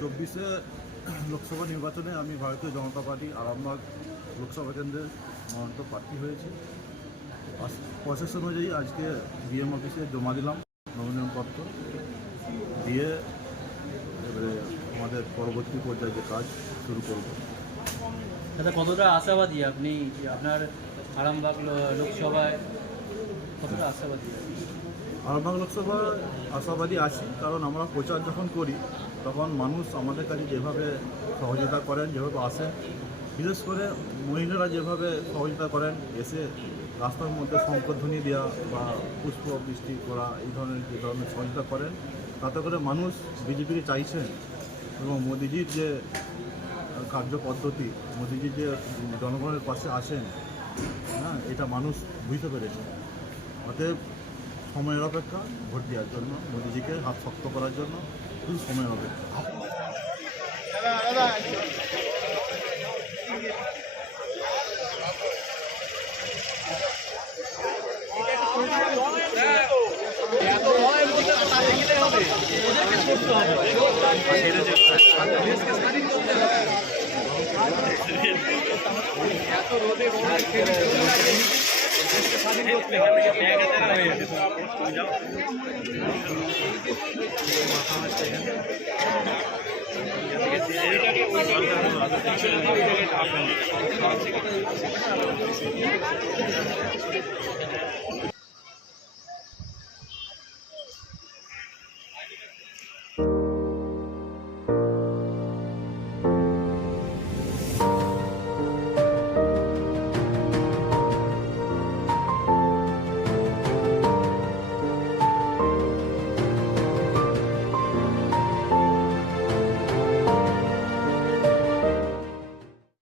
চব্বিশে লোকসভা নির্বাচনে আমি ভারতীয় জনতা পার্টি আরামবাগ লোকসভা কেন্দ্রের মনোনীত প্রার্থী হয়েছি। প্রসেস অনুযায়ী আজকে বিএম অফিসে জমা দিলাম নমিনেশনপত্র দিয়ে এবারে আমাদের পরবর্তী পর্যায়ে যে কাজ শুরু করব। দাদা কতটা আশাবাদী আপনি আপনার আরামবাগ লোকসভায় কতটা আশাবাদী? আরামবাগ লোকসভা আশাবাদী আছি কারণ আমরা প্রচার যখন করি তখন মানুষ আমাদের কাছে যেভাবে সহযোগিতা করেন যেভাবে আসেন বিশেষ করে মহিলারা যেভাবে সহযোগিতা করেন, এসে রাস্তার মধ্যে শঙ্করধ্বনি দেওয়া বা পুষ্প বৃষ্টি করা, এই ধরনের যে ধরনের সহযোগিতা করেন, তাতে করে মানুষ বিজেপিকে চাইছেন এবং মোদিজির যে কার্যপদ্ধতি মোদিজির যে জনগণের পাশে আসেন হ্যাঁ এটা মানুষ বুঝতে পেরেছে। অতএব সময়ের অপেক্ষা, ভোট দেওয়ার জন্য, মোদিজিকে হাত শক্ত করার জন্য, শুধু সময়ের অপেক্ষা। এত রোদে স্বাধীন করতে হবে